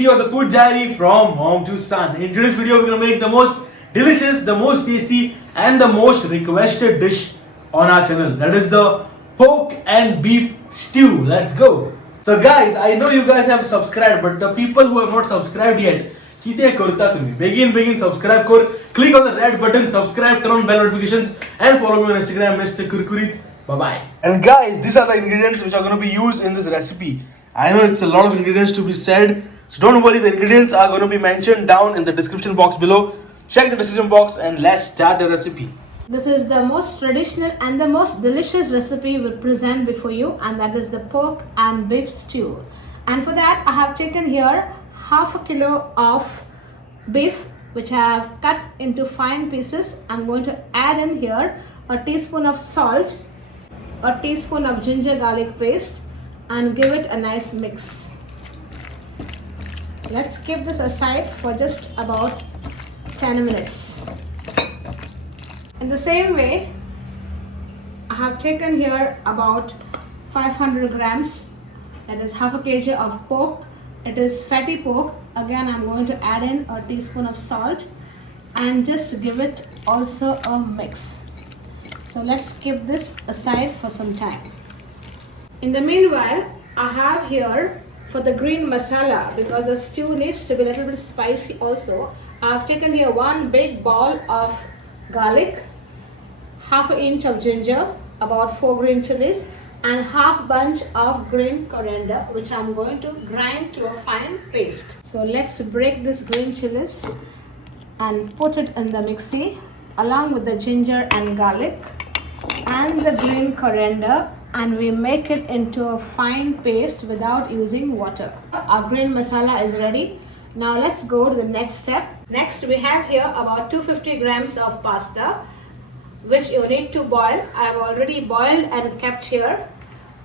video of the food diary from mom to son. In today's video, we're gonna make the most delicious, the most tasty, and the most requested dish on our channel. That is the pork and beef stew. Let's go. So guys, I know you guys have subscribed, but the people who have not subscribed yet, किती करता तुम्ही? Begin subscribe कर. Click on the red button, subscribe, turn on bell notifications, and follow me on Instagram, Mr. Kurkurit. Bye bye. And guys, these are the ingredients which are going to be used in this recipe. I know it's a lot of ingredients to be said, so don't worry, the ingredients are going to be mentioned down in the description box below. Check the description box and let's start the recipe. This is the most traditional and the most delicious recipe we'll present before you, and that is the pork and beef stew. And for that, I have taken here half a kilo of beef, which I have cut into fine pieces. I'm going to add in here a teaspoon of salt, a teaspoon of ginger garlic paste, and give it a nice mix. Let's keep this aside for just about 10 minutes. In the same way, I have taken here about 500 grams, that is half a kg of pork. It is fatty pork. Again, I'm going to add in a teaspoon of salt and just give it also a mix. So let's keep this aside for some time. In the meanwhile, I have here for the green masala, because the stew needs to be a little bit spicy also. I have taken here one big ball of garlic, half an inch of ginger, about 4 green chillies, and half bunch of green coriander, which I'm going to grind to a fine paste. So let's break this green chilies and put it in the mixie along with the ginger and garlic and the green coriander, and we make it into a fine paste without using water. Our green masala is ready. Now let's go to the next step. Next, we have here about 250 grams of pasta, which you need to boil. I have already boiled and kept here,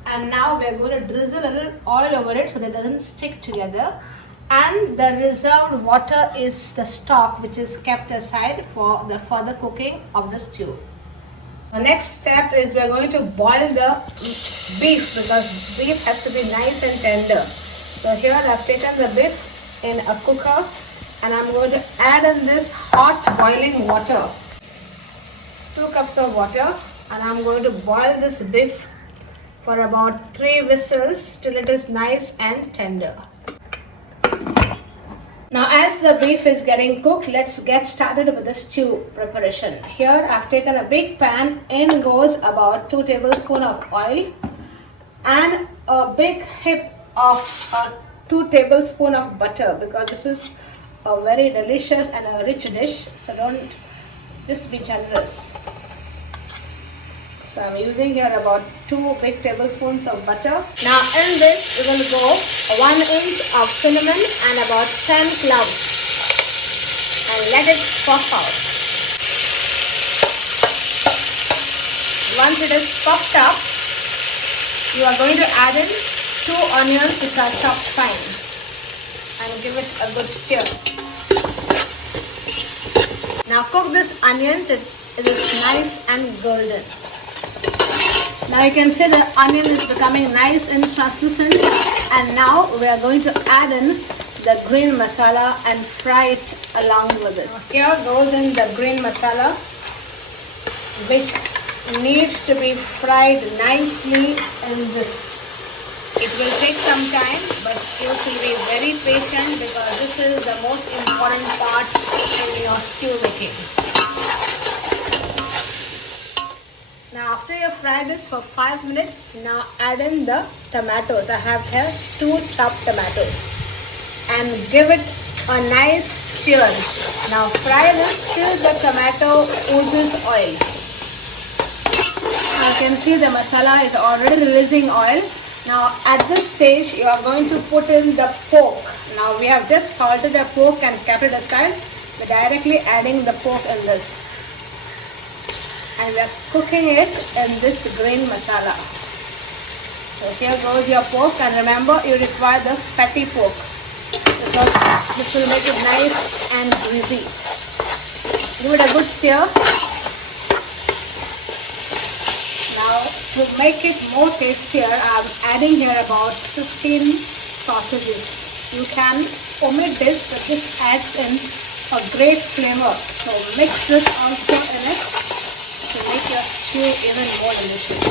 and now we are going to drizzle a little oil over it so that it doesn't stick together. And the reserved water is the stock which is kept aside for the further cooking of the stew. The next step is we are going to boil the beef, because beef has to be nice and tender. So here I have taken the beef in a cooker, and I am going to add in this hot boiling water. 2 cups of water, and I am going to boil this beef for about 3 whistles till it is nice and tender. Now as the beef is getting cooked, let's get started with the stew preparation. Here I have taken a big pan. In goes about 2 tablespoons of oil and a big heap of 2 tablespoons of butter, because this is a very delicious and a rich dish, so don't just be generous. So I'm using here about 2 big tablespoons of butter. Now in this we will go 1 inch of cinnamon and about 10 cloves, and let it puff out. Once it is puffed up, you are going to add in 2 onions which are chopped fine, and give it a good stir. Now cook this onion till it is nice and golden. Now you can see the onion is becoming nice and translucent, and now we are going to add in the green masala and fry it along with this. Here goes in the green masala, which needs to be fried nicely in this. It will take some time, but you should be very patient, because this is the most important part in your stew making. Now after you fry this for 5 minutes, now add in the tomatoes. I have here 2 chopped tomatoes, and give it a nice stir. Now fry this till the tomato oozes oil. Now you can see the masala is already releasing oil. Now at this stage you are going to put in the pork. Now we have just salted the pork and kept it aside. We're directly adding the pork in this, and we are cooking it in this green masala. So here goes your pork, and remember you require the fatty pork, because this will make it nice and greasy. Give it a good stir. Now to make it more tastier, I am adding here about 15 sausages. You can omit this, but this adds in a great flavor. So mix this also in it to make your stew even more delicious.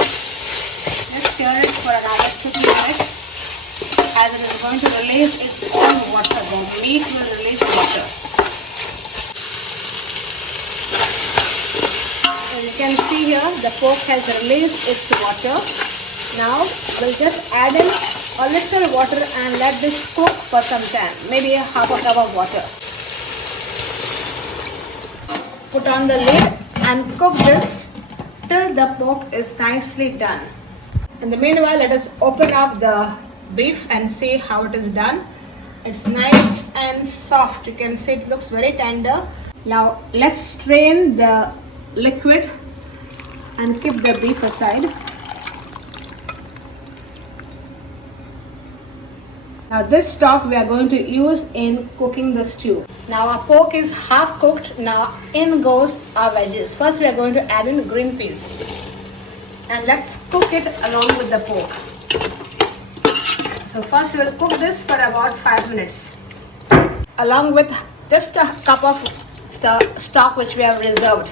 Let's stir it for another 2 minutes as it is going to release its own water. The meat will release water. As you can see here, the pork has released its water. Now we'll just add in a little water and let this cook for some time, maybe half a cup of water. Put on the lid and cook this till the pork is nicely done. In the meanwhile, let us open up the beef and see how it is done. It's nice and soft. You can see it looks very tender. Now let's strain the liquid and keep the beef aside. Now this stock we are going to use in cooking the stew. Now our pork is half cooked. Now in goes our veggies. First we are going to add in green peas. And let's cook it along with the pork. So first we will cook this for about 5 minutes. Along with just a cup of the stock which we have reserved.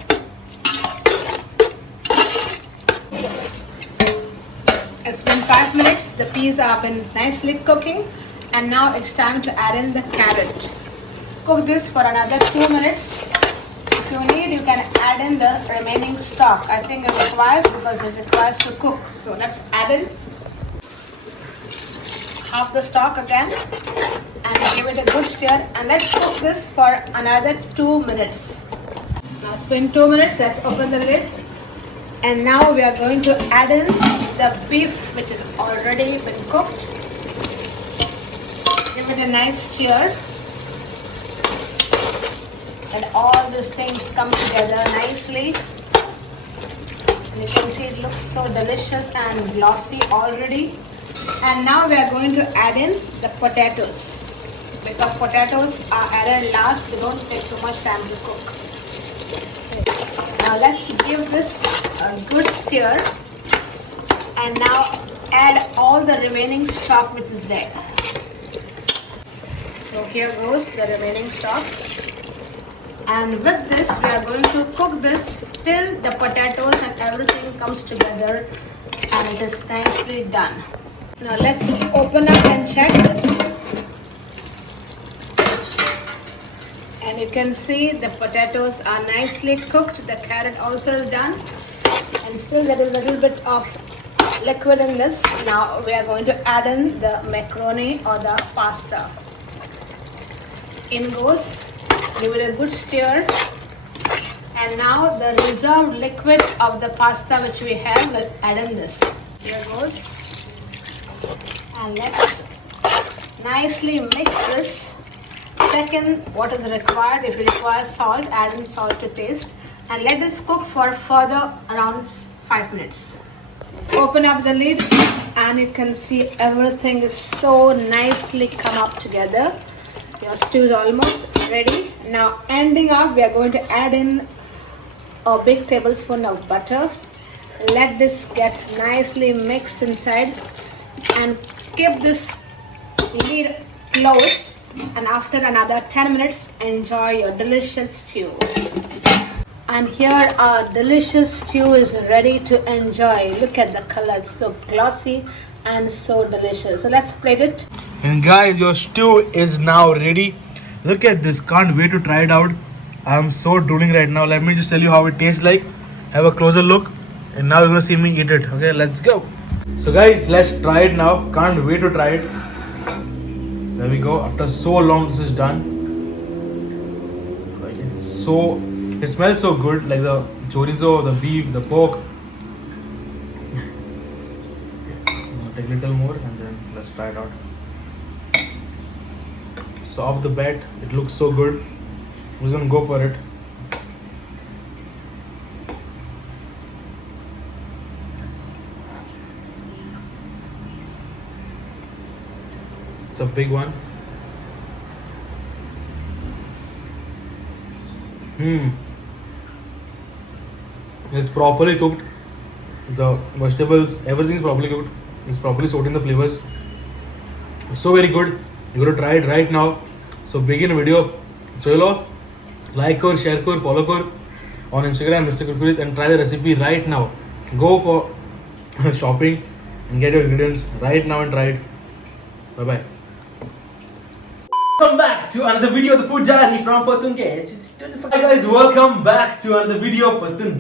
It's been 5 minutes. The peas have been nicely cooking. And now it's time to add in the carrot. Cook this for another 2 minutes. If you need, you can add in the remaining stock. I think it requires because it requires to cook. So let's add in half the stock again and give it a good stir. And let's cook this for another 2 minutes. Now it's been 2 minutes. Let's open the lid. And now we are going to add in the beef which is already been cooked. Give it a nice stir. And all these things come together nicely. And you can see it looks so delicious and glossy already. And now we are going to add in the potatoes. Because potatoes are added last, they don't take too much time to cook. Now let's give this a good stir. And now add all the remaining stock which is there. So here goes the remaining stock. And with this we are going to cook this till the potatoes and everything comes together and it is nicely done. Now let's open up and check. And you can see the potatoes are nicely cooked. The carrot also is done. And still there is a little bit of liquid in this. Now we are going to add in the macaroni or the pasta. In goes, give it a good stir. And now the reserved liquid of the pasta which we have, will add in this. Here goes. And let's nicely mix this. Check in what is required. If you require salt, add in salt to taste. And let this cook for further around 5 minutes. Open up the lid and you can see everything is so nicely come up together. Your stew is almost ready. Now ending up, we are going to add in a big tablespoon of butter. Let this get nicely mixed inside and keep this lid closed. And after another 10 minutes, enjoy your delicious stew. And here our delicious stew is ready to enjoy. Look at the color, it's so glossy and so delicious. So let's plate it. And guys, your stew is now ready. Look at this, can't wait to try it out. I'm so drooling right now. Let me just tell you how it tastes like. Have a closer look. And now you're gonna see me eat it. Okay, let's go. So guys, let's try it now. Can't wait to try it. There we go. After so long, this is done. Like it smells so good. Like the chorizo, the beef, the pork. I'll take a little more and then let's try it out. So off the bat, it looks so good. I'm just gonna go for it. It's a big one. It's properly cooked. The vegetables, everything is properly cooked. It's properly soaked in the flavors. It's so very good. You're gonna try it right now. So begin video. Chalo, like kar, share kar, follow kar on Instagram, Mr. Kurkurit, and try the recipe right now. Go for shopping and get your ingredients right now and try it. Bye bye. Welcome back to another video of the food diary from Patunke. Hi guys, welcome back to another video. Patun,